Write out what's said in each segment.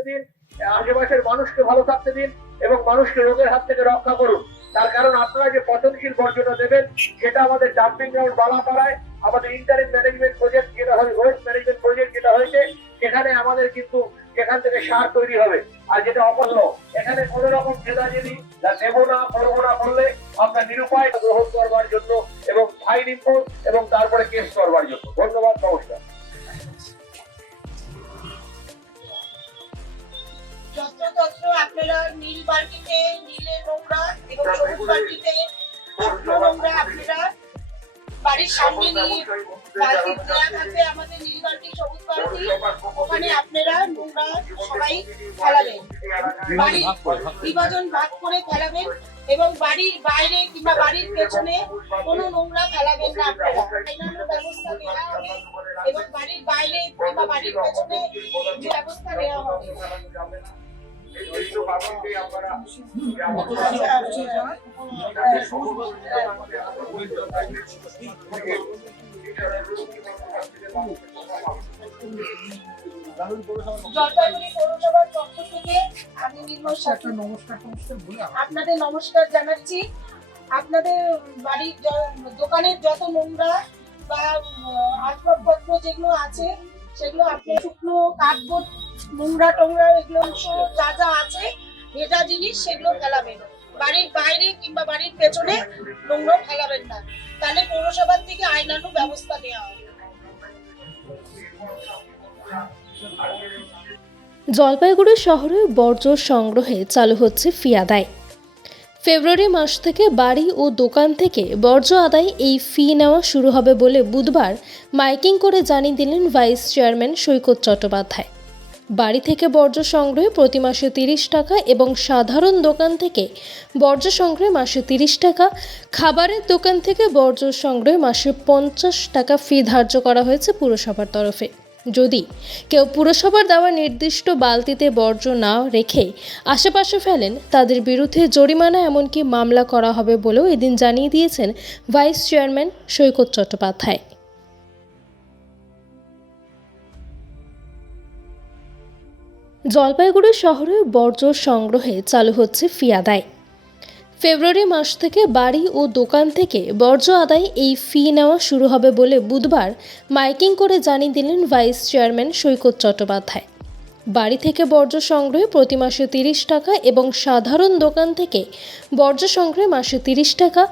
থাকতে দিন, আশেপাশের মানুষকে ভালো থাকতে দিন এবং মানুষকে রোগের হাত থেকে রক্ষা করুন। তার কারণ আপনারা যে পচনশীল বর্জ্যটা দেবেন, সেটা আমাদের ডাম্পিং গ্রাউন্ড বালাপাড়ায়, আমাদের ইন্টারিম ম্যানেজমেন্ট প্রজেক্ট যেটা হয় ওয়েস্ট ম্যানেজমেন্ট প্রজেক্ট যেটা হয়েছে, সেখানে আমাদের কিন্তু সেখান থেকে সার তৈরি হবে। আর যেটা অপল্য এখানে কোন রকম জেদাজেদি যা দেবো না, করব না করলে আমরা নিরুপায় গ্রহণ করবার জন্য এবং ফাইন ইম্পোজ এবং তারপরে কেস করবার জন্য। ধন্যবাদ, নমস্কার। নীল বালতিতে নীলে নোংরা এবং সবুজ বালতিতে শুকনো নোংরা আপনারা বাড়ির সামনে নিয়ে বালতি দেওয়া থাকবে আমাদের নীল বালতি, সবুজ বালতি। ওখানে আপনারা নোংরা সবাই ফেলাবেন। বাড়ির বিভাজন ভাগ করে ফেলাবেন এবং বাড়ির বাইরে কিংবা বাড়ির পেছনে কোনো নোংরা ফেলাবেন না আপনারা। ব্যবস্থা নেওয়া হবে এবং বাড়ির বাইরে কিংবা বাড়ির পেছনে ব্যবস্থা নেওয়া হবে। থেকে আমি আপনাদের নমস্কার জানাচ্ছি। আপনাদের বাড়ির দোকানের যত নোংরা বা আসবাবপত্র যেগুলো আছে, সেগুলো আপনি শুকনো কাঠবোর্ড নোংরা টোংরা এগুলো যা যা আছে ভেজা জিনিস সেগুলো ফেলাবেন বাড়ির বাইরে কিংবা বাড়ির পেছনে নোংরা ফেলাবেন না। তাহলে পৌরসভার থেকে আইনানু ব্যবস্থা নেওয়া হবে। জলপাইগুড়ি শহরে বর্জ্য সংগ্রহে চালু হচ্ছে ফি আদায়। ফেব্রুয়ারি মাস থেকে বাড়ি ও দোকান থেকে বর্জ্য আদায় এই ফি নেওয়া শুরু হবে বলে বুধবার মাইকিং করে জানিয়ে দিলেন ভাইস চেয়ারম্যান সৈকত চট্টোপাধ্যায়। বাড়ি থেকে বর্জ্য সংগ্রহে প্রতি মাসে তিরিশ টাকা এবং সাধারণ দোকান থেকে বর্জ্য সংগ্রহে মাসে তিরিশ টাকা। খাবারের দোকান থেকে বর্জ্য সংগ্রহে মাসে পঞ্চাশ টাকা ফি ধার্য করা হয়েছে পুরসভার তরফে। যদি কেউ পুরসভার দেওয়া নির্দিষ্ট বালতিতে বর্জ্য না রেখে আশেপাশে ফেলেন, তাদের বিরুদ্ধে জরিমানা এমনকি মামলা করা হবে বলেও এদিন জানিয়ে দিয়েছেন ভাইস চেয়ারম্যান সৈকত চট্টোপাধ্যায়। জলপাইগুড়ি শহরে বর্জ্য সংগ্রহে চালু হচ্ছে ফি আদায়। ফেব্রুয়ারি মাস থেকে বাড়ি ও দোকান থেকে বর্জ্য আদায় এই ফি নেওয়া শুরু হবে বলে বুধবার মাইকিং করে জানিয়ে দিলেন ভাইস চেয়ারম্যান সৈকত চট্টোপাধ্যায়। বাড়ি থেকে বর্জ্য সংগ্রহে প্রতি মাসে তিরিশ টাকা এবং সাধারণ দোকান থেকে বর্জ্য সংগ্রহে মাসে তিরিশ টাকা,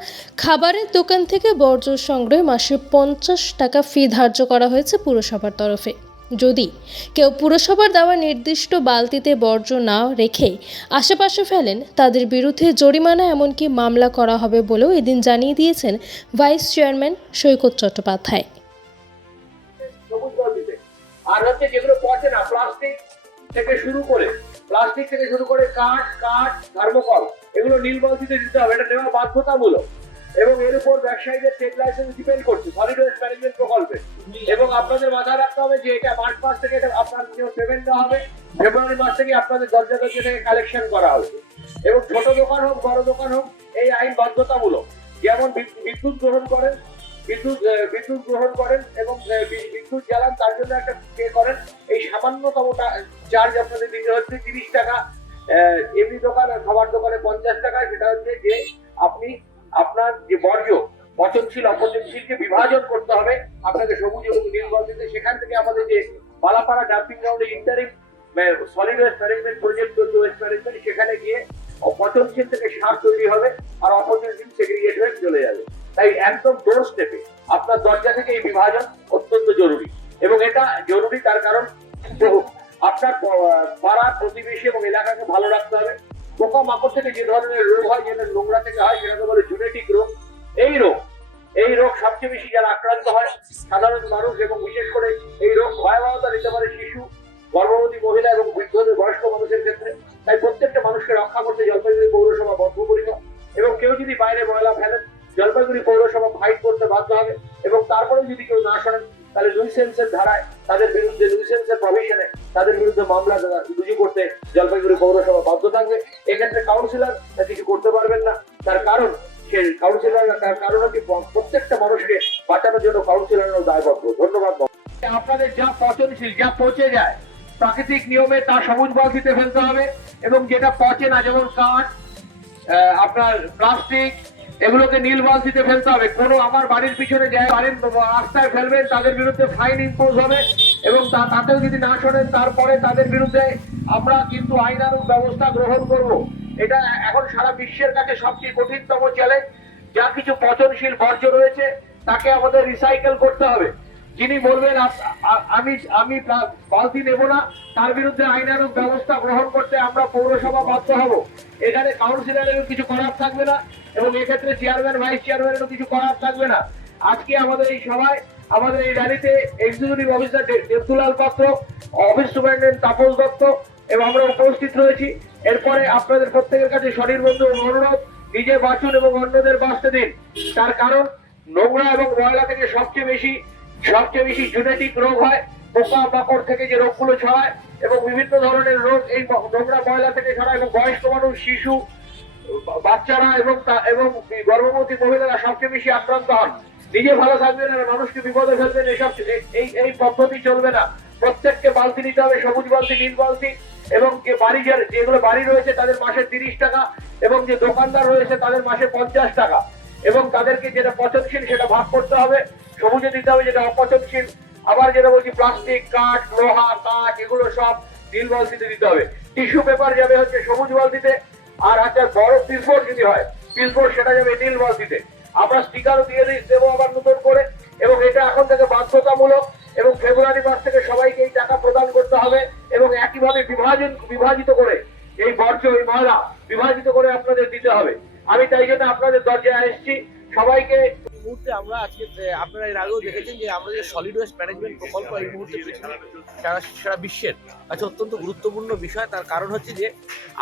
খাবারের দোকান থেকে বর্জ্য সংগ্রহে মাসে পঞ্চাশ টাকা ফি ধার্য করা হয়েছে পুরসভার তরফে। যদি কেউ পুরসভার দেওয়া নির্দিষ্ট বালতিতে বর্জ্য না রেখে আশেপাশে ফেলেন, তাদের বিরুদ্ধে জরিমানা এমনকি মামলা করা হবে বলেও এদিন জানিয়ে দিয়েছেন ভাইস চেয়ারম্যান সৈকত চট্টোপাধ্যায়। আর হচ্ছে যেগুলো পচে না, প্লাস্টিক থেকে শুরু করে, প্লাস্টিক থেকে শুরু করে কাঠ কাঠ, থার্মোকল, এগুলো নীল বালতিতে দিতে হবে। এটা নেওয়া বাধ্যতামূলক। এবং এর উপর ব্যবসায়ীদের ট্রেড লাইসেন্স ডিপেন্ড করছে। সলিড ওয়েস্ট ম্যানেজমেন্ট প্রকল্পে। এবং আপনাদের মাথায় রাখতে হবে যে এটা মার্চ মাস থেকে এটা আপনার পেমেন্ট দেওয়া হবে ফেব্রুয়ারি মাস থেকে আপনাদের দরজা দরজা থেকে কালেকশন করা হবে। এবং ছোট দোকান হোক, বড় দোকান হোক, এই আইন বাধ্যতামূলক। যেমন বিদ্যুৎ গ্রহণ করেন, বিদ্যুৎ বিদ্যুৎ গ্রহণ করেন এবং বিদ্যুৎ জ্বালান, তার জন্য একটা পে করেন। এই সামান্যতম চার্জ আপনাদের দিতে হচ্ছে তিরিশ টাকা। এমনি দোকান, খাবার দোকানে পঞ্চাশ টাকা, সেটা হচ্ছে যে আপনি আপনার যে বর্জ্য, পচনশীল অপচনশীলকে বিভাজন করতে হবে, আপনাকে সবুজ এবং নীল বর্জ্যতে সেখান থেকে আমাদের যে বালাপাড়া ডাম্পিং গ্রাউন্ডে interim solid waste management project waste management সেখানে গিয়ে পচনশীল থেকে সার তৈরি হবে আর অপচনশীল সেগ্রিগেট হয়ে চলে যাবে। তাই একদম ডোর স্টেপে আপনার দরজা থেকে এই বিভাজন অত্যন্ত জরুরি এবং এটা জরুরি তার কারণ, আপনার পাড়া, প্রতিবেশী এবং এলাকাকে ভালো রাখতে হবে। পোকা মাকড় থেকে যে ধরনের রোগ হয়, যেটা নোংরা থেকে হয়, সেটাকে বলে জেনেটিক রোগ। এই রোগ এই রোগ সবচেয়ে বেশি যারা আক্রান্ত হয়, সাধারণ মানুষ এবং বিশেষ করে এই রোগ ভয়াবহতা নিতে পারে শিশু, গর্ভবতী মহিলা এবং বৃদ্ধদের বয়স্ক মানুষের ক্ষেত্রে। তাই প্রত্যেকটা মানুষকে রক্ষা করতে জলপাইগুড়ি পৌরসভা বদ্ধপরিকর এবং কেউ যদি বাইরে ময়লা ফেলেন জলপাইগুড়ি পৌরসভা ফাইট করতে বাধ্য হবে এবং তারপরে যদি কেউ না শোনেন তাহলে লুইসেন্সের ধারায় তাদের বিরুদ্ধে লুইসেন্সের প্রভিশনে তাদের বিরুদ্ধে মামলা রুজু করতে জলপাইগুড়ি পৌরসভা বাধ্য থাকবে। এক্ষেত্রে কাউন্সিলর কিছু করতে পারবেন না। তার কারণ সে তার কারণ হচ্ছে প্রত্যেকটা মানুষকে বাঁচানোর জন্য দায়বদ্ধ। ধন্যবাদ আপনাদের যা পচনশীল, যা পচে যায়, প্রাকৃতিক নিয়মে তা সবুজ বালতিতে ফেলতে হবে এবং যেটা পচে না, যেমন কাঠ আপনার প্লাস্টিক এগুলোকে নীল বালতিতে ফেলতে হবে। কোনো আমার বাড়ির পিছনে যায় বাড়ির রাস্তায় ফেলবেন, তাদের বিরুদ্ধে ফাইন ইম্পোজ হবে এবং তাতেও যদি না শোনেন, তারপরে তাদের বিরুদ্ধে আমরা কিন্তু আইনানুগ ব্যবস্থা গ্রহণ করব। এটা এখন সারা বিশ্বের কাছে সবচেয়ে কঠিনতম চ্যালেঞ্জ যা কিছু পচনশীল বর্জ্য রয়েছে, তাকে আমাদের রিসাইকেল করতে হবে। যিনি বলবেন আমি আমি বালতি নেব না। তার বিরুদ্ধে আইনানুগ ব্যবস্থা গ্রহণ করতে আমরা পৌরসভা বাধ্য হব। এখানে কাউন্সিলরেরও কিছু করার থাকবে না এবং এক্ষেত্রে চেয়ারম্যান, ভাইস চেয়ারম্যানেরও কিছু করার থাকবে না। আজকে আমাদের এই সভায়, আমাদের এই র্যালিতে এক্সিকিউটিভ অফিসার দে- দেবদুলাল পাত্র অফিস সুপারিনটেন্ডেন্ট তাপস দত্ত এবং আমরা উপস্থিত রয়েছি। এরপরে আপনাদের প্রত্যেকের কাছে শরীর বন্ধু অনুরোধ, নিজে বাঁচুন এবং অন্যদের বাঁচতে দিন। তার কারণ, নোংরা এবং ময়লা থেকে সবচেয়ে বেশি সবচেয়ে বেশি জুনেটিক রোগ হয়, পোকা মাকড় থেকে যে রোগগুলো ছড়ায় এবং বিভিন্ন ধরনের রোগ, এই নোংরা ময়লা থেকে ছড়ায় এবং বয়স্ক মানুষ, শিশু, বাচ্চারা এবং এবং গর্ভবতী মহিলারা সবচেয়ে বেশি আক্রান্ত হন। নিজে ভালো থাকবেন আর মানুষকে বিপদে ফেলবেন, এসব এই এই পদ্ধতি চলবে না। প্রত্যেককে বালতি নিতে হবে, সবুজ বালতি, নীল বালতি, এবং যে বাড়ি যেগুলো বাড়ি রয়েছে তাদের মাসে তিরিশ টাকা, এবং যে দোকানদার রয়েছে তাদের মাসে পঞ্চাশ টাকা। এবং তাদেরকে যেটা পচনশীল সেটা ভাগ করতে হবে, সবুজে দিতে হবে যেটা অপচনশীল। আবার যেটা বলছি প্লাস্টিক কাঠ, লোহা কাঠ এগুলো সব নীল বালতিতে দিতে হবে। টিস্যু পেপার যাবে হচ্ছে সবুজ বালতিতে, আর হচ্ছে বড় পিসবোর্ড যদি হয় পিসবোর্ড সেটা যাবে নীল বালতিতে। আমরা স্টিকারও দিয়ে দিই- দেবো আবার নতুন করে, এবং এটা এখন থেকে বাধ্যতামূলক, এবং ফেব্রুয়ারি মাস থেকে সবাইকে এই টাকা প্রদান করতে হবে, এবং একইভাবে বিভাজন, বিভাজিত করে এই বর্জ্য, এই ময়লা বিভাজিত করে আপনাদের দিতে হবে। আমি তাই জন্য আপনাদের দরজায় এসেছি সবাইকে এই মুহূর্তে আমরা আজকে আপনারা এর আগেও দেখেছেন যে আমরা যে সলিড ওয়েস্ট ম্যানেজমেন্ট প্রকল্প এই মুহূর্তে সারা সারা বিশ্বের। কাছে অত্যন্ত গুরুত্বপূর্ণ বিষয়। তার কারণ হচ্ছে যে,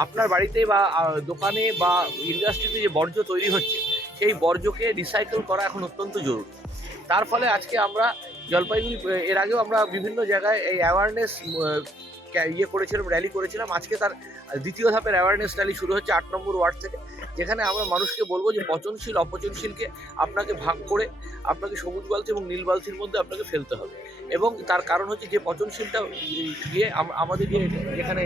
আপনার বাড়িতে বা দোকানে বা ইন্ডাস্ট্রিতে যে বর্জ্য তৈরি হচ্ছে, সেই বর্জ্যকে রিসাইকেল করা এখন অত্যন্ত জরুরি। তার ফলে আজকে আমরা জলপাইগুড়ি এর আগেও আমরা বিভিন্ন জায়গায় এই অ্যাওয়ারনেস ইয়ে করেছিলাম র্যালি করেছিলাম। আজকে তার দ্বিতীয় ধাপের অ্যাওয়ারনেস র্যালি শুরু হচ্ছে আট নম্বর ওয়ার্ড থেকে, যেখানে আমরা মানুষকে বলব যে পচনশীল, অপচনশীলকে আপনাকে ভাগ করে আপনাকে সবুজ বালতি এবং নীল বালতির মধ্যে আপনাকে ফেলতে হবে। এবং তার কারণ হচ্ছে যে পচনশীলটা, গিয়ে আমাদের যে যেখানে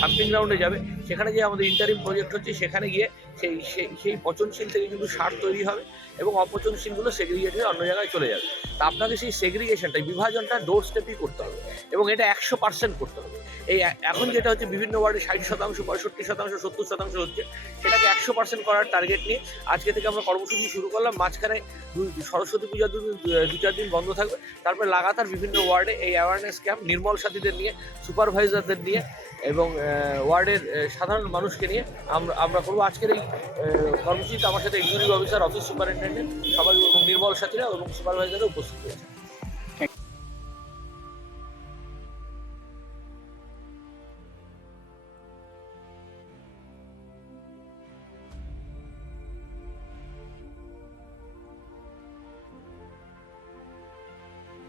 ডাম্পিং গ্রাউন্ডে যাবে, সেখানে যে আমাদের ইন্টারিম প্রজেক্ট হচ্ছে, সেখানে গিয়ে সেই সেই পচনশীল থেকে কিন্তু সার তৈরি হবে এবং অপচনশীলগুলো সেগ্রিগেট হয়ে অন্য জায়গায় চলে যাবে। তা আপনাকে সেই সেগ্রিগেশনটা বিভাজনটা ডোর স্টেপই করতে হবে এবং এটা একশো পার্সেন্ট করতে হবে। এই এখন যেটা হচ্ছে বিভিন্ন ওয়ার্ডে ষাট শতাংশ, পঁয়ষট্টি শতাংশ, সত্তর শতাংশ হচ্ছে, সেটাকে একশো পার্সেন্ট করার টার্গেট নিয়ে আজকে থেকে আমরা কর্মসূচি শুরু করলাম। মাঝখানে সরস্বতী পূজার দু দু চার দিন বন্ধ থাকবে। তারপরে লাগাতার বিভিন্ন ওয়ার্ডে এই অ্যাওয়ারনেস ক্যাম্প নির্মল সাথীদের নিয়ে সুপারভাইজারদের নিয়ে এবং ওয়ার্ডের সাধারণ মানুষকে নিয়ে আমরা আমরা করব। আজকের এই কর্মসূচিতে আমার সাথে এক্সিকিউটিভ অফিসার অফিস সুপারিনটেন্ডেন্ট সবাই এবং নির্মল সাথীরা এবং সুপারভাইজাররা উপস্থিত রয়েছে